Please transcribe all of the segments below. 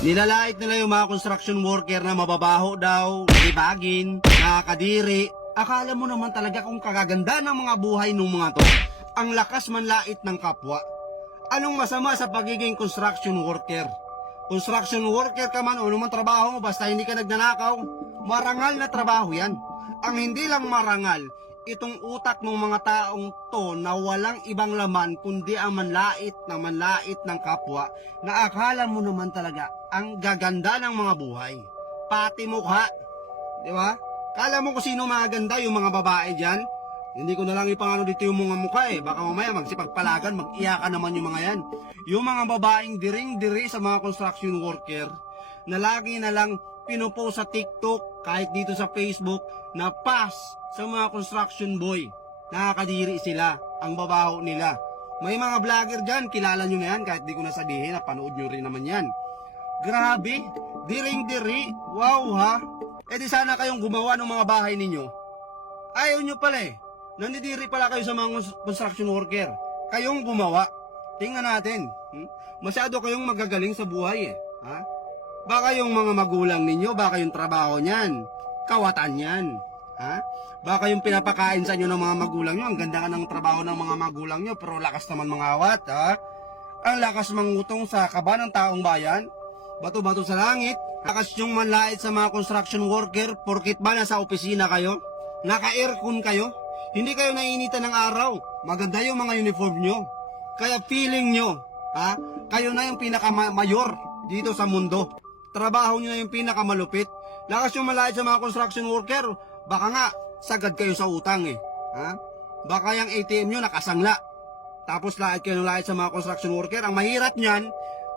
Nilalait nila yung mga construction worker na mababaho daw, libagin, nakakadiri. Akala mo naman talaga kung kagaganda ng mga buhay ng mga to. Ang lakas manlait ng kapwa. Anong masama sa pagiging construction worker? Construction worker ka man o naman trabaho mo, basta hindi ka nagnanakaw, marangal na trabaho yan. Ang hindi lang marangal, itong utak ng mga taong to na walang ibang laman kundi ang manlait ng kapwa na akala mo naman talaga ang gaganda ng mga buhay. Pati mukha, di ba? Kala mo kung sino maganda yung mga babae dyan? Hindi ko na lang ipangano dito yung mga mukha eh. Baka mamaya magsipagpalagan, mag-iyakan naman yung mga yan. Yung mga babaeng diring-diri sa mga construction worker na lagi na lang pinupost sa TikTok, kahit dito sa Facebook, na pass sa mga construction boy. Nakakadiri sila, ang babaho nila. May mga vlogger dyan, kilala nyo na yan, kahit di ko na sabihin, napanood nyo rin naman yan. Grabe, diring-diri, wow ha. E di sana kayong gumawa ng mga bahay ninyo. Ayaw nyo pala eh. Nandidiri pala kayo sa mga construction worker. Kayong gumawa. Tingnan natin. Masyado kayong magagaling sa buhay eh. Ha? Baka yung mga magulang ninyo, baka yung trabaho niyan, kawatan yan. Ha? Baka yung pinapakain sa inyo ng mga magulang nyo, ang ganda ng trabaho ng mga magulang nyo, pero lakas naman mangawat. Ha? Ang lakas mangutong sa kaba ng taong bayan. Bato-bato sa langit. Lakas yung manlait sa mga construction worker, porkit ba nasa opisina kayo? Naka-aircon kayo? Hindi kayo naiinitan ng araw. Maganda yung mga uniform nyo. Kaya feeling nyo, ha? Kayo na yung pinakamayor dito sa mundo. Trabaho nyo na yung pinakamalupit. Lakas yung manlait sa mga construction worker. Baka nga, sagad kayo sa utang eh. Ha? Baka yung ATM nyo nakasangla. Tapos lait kayo ng lait sa mga construction worker. Ang mahirap nyan,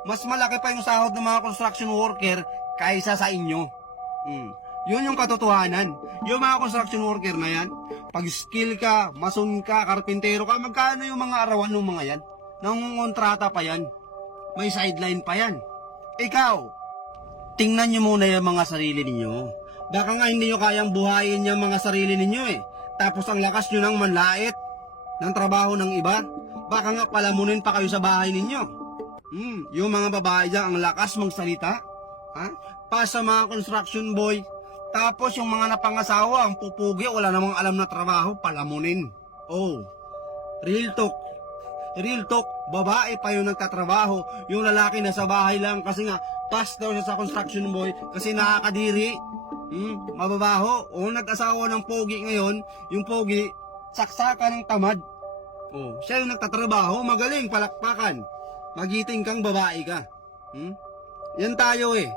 mas malaki pa yung sahod ng mga construction worker kaysa sa inyo. Yun yung katotohanan. Yung mga construction worker na yan, pag skill ka, mason ka, karpintero ka, magkano yung mga arawan ng mga yan? Nangungontrata pa yan. May sideline pa yan. Ikaw, tingnan nyo muna yung mga sarili ninyo. Baka nga hindi nyo kayang buhayin yung mga sarili ninyo eh. Tapos ang lakas nyo ng manlait ng trabaho ng iba. Baka nga palamunin pa kayo sa bahay ninyo. Yung mga babae dyan, ang lakas magsalita. Ha? Pa sa mga construction boy. Tapos yung mga napangasawa, ang pupugi, wala namang alam na trabaho, palamunin. Oh, real talk. Real talk, babae pa yung nagtatrabaho. Yung lalaki nasa bahay lang kasi nga, pass daw siya sa construction boy kasi nakakadiri. Mababaho. O nag-asawa ng pogi ngayon, yung pogi, saksakan ng tamad. Oh, siya yung nagtatrabaho, magaling, palakpakan. Magiting kang babae ka. Yan tayo eh.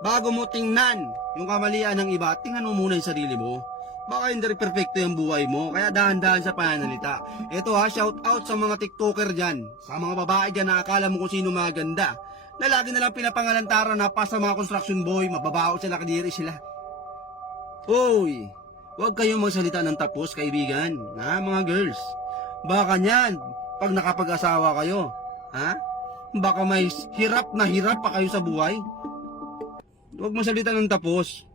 Bago mo tingnan yung kamalian ng iba, tingnan mo muna yung sarili mo. Baka hindi perfecto yung buhay mo, kaya dahan-dahan sa pananalita. Ito ha, shout out sa mga TikToker dyan, sa mga babae dyan na akala mo kung sino maganda, na lagi nalang pinapangalantaran na pa sa mga construction boy, mababaho sila, kadiri sila. Hoy, huwag kayong magsalita ng tapos, kaibigan, ha mga girls. Baka nyan, pag nakapag-asawa kayo, ha? Baka may hirap na hirap pa kayo sa buhay. Huwag masalita ng tapos.